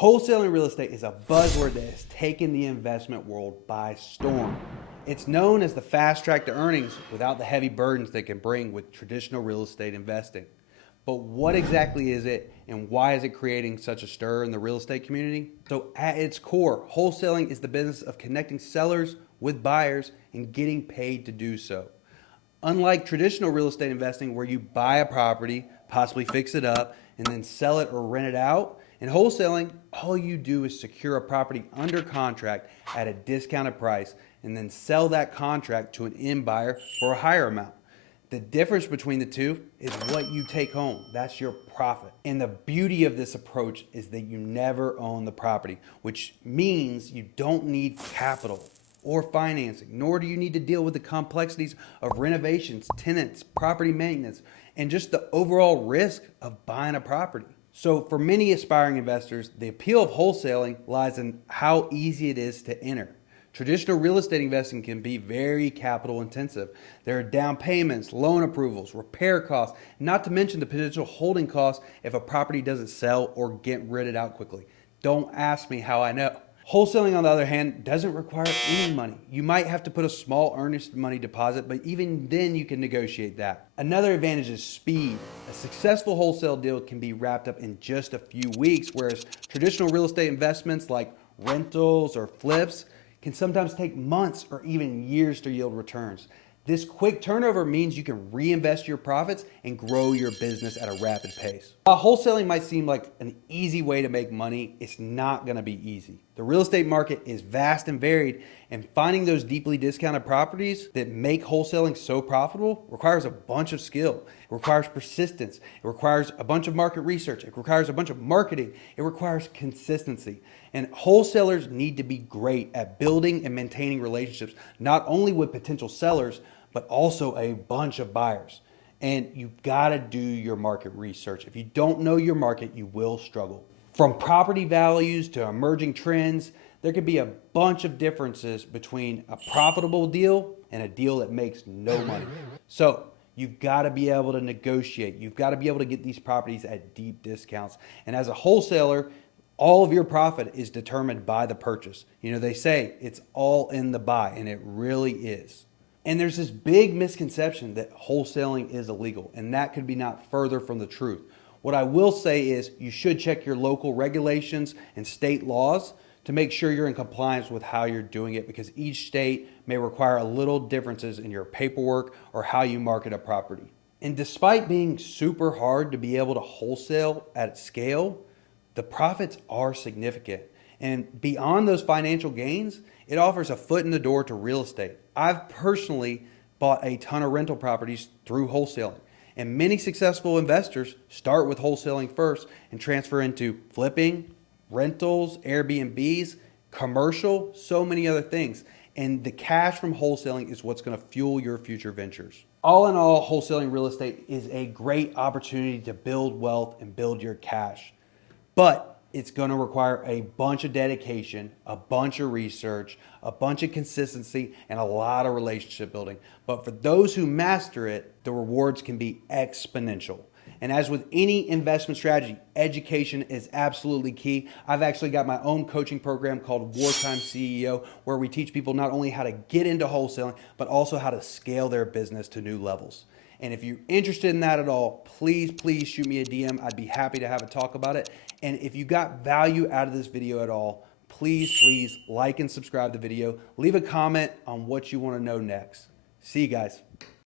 Wholesaling real estate is a buzzword that has taken the investment world by storm. It's known as the fast track to earnings without the heavy burdens that can bring with traditional real estate investing. But what exactly is it, and why is it creating such a stir in the real estate community? So at its core, wholesaling is the business of connecting sellers with buyers and getting paid to do so. Unlike traditional real estate investing where you buy a property, possibly fix it up, and then sell it or rent it out, in wholesaling, all you do is secure a property under contract at a discounted price and then sell that contract to an end buyer for a higher amount. The difference between the two is what you take home. That's your profit. And the beauty of this approach is that you never own the property, which means you don't need capital or financing, nor do you need to deal with the complexities of renovations, tenants, property maintenance, and just the overall risk of buying a property. So for many aspiring investors, the appeal of wholesaling lies in how easy it is to enter. Traditional real estate investing can be very capital intensive. There are down payments, loan approvals, repair costs, not to mention the potential holding costs if a property doesn't sell or get rented out quickly. Don't ask me how I know. Wholesaling, on the other hand, doesn't require any money. You might have to put a small earnest money deposit, but even then you can negotiate that. Another advantage is speed. A successful wholesale deal can be wrapped up in just a few weeks, whereas traditional real estate investments like rentals or flips can sometimes take months or even years to yield returns. This quick turnover means you can reinvest your profits and grow your business at a rapid pace. While wholesaling might seem like an easy way to make money, it's not gonna be easy. The real estate market is vast and varied, and finding those deeply discounted properties that make wholesaling so profitable requires a bunch of skill. It requires persistence. It requires a bunch of market research. It requires a bunch of marketing. It requires consistency. And wholesalers need to be great at building and maintaining relationships, not only with potential sellers, but also a bunch of buyers. And you've got to do your market research. If you don't know your market, you will struggle. From property values to emerging trends, there could be a bunch of differences between a profitable deal and a deal that makes no money. So you've got to be able to negotiate. You've got to be able to get these properties at deep discounts. And as a wholesaler, all of your profit is determined by the purchase. You know, they say it's all in the buy, and it really is. And there's this big misconception that wholesaling is illegal, and that could be not further from the truth. What I will say is you should check your local regulations and state laws to make sure you're in compliance with how you're doing it, because each state may require a little differences in your paperwork or how you market a property. And despite being super hard to be able to wholesale at scale, the profits are significant. And beyond those financial gains, it offers a foot in the door to real estate. I've personally bought a ton of rental properties through wholesaling. And many successful investors start with wholesaling first and transfer into flipping, rentals, Airbnbs, commercial, so many other things. And the cash from wholesaling is what's going to fuel your future ventures. All in all, wholesaling real estate is a great opportunity to build wealth and build your cash. But it's going to require a bunch of dedication, a bunch of research, a bunch of consistency, and a lot of relationship building. But for those who master it, the rewards can be exponential. And as with any investment strategy, education is absolutely key. I've actually got my own coaching program called Wartime CEO, where we teach people not only how to get into wholesaling, but also how to scale their business to new levels. And if you're interested in that at all, please shoot me a DM. I'd be happy to have a talk about it. And if you got value out of this video at all, please like and subscribe the video. Leave a comment on what you want to know next. See you guys.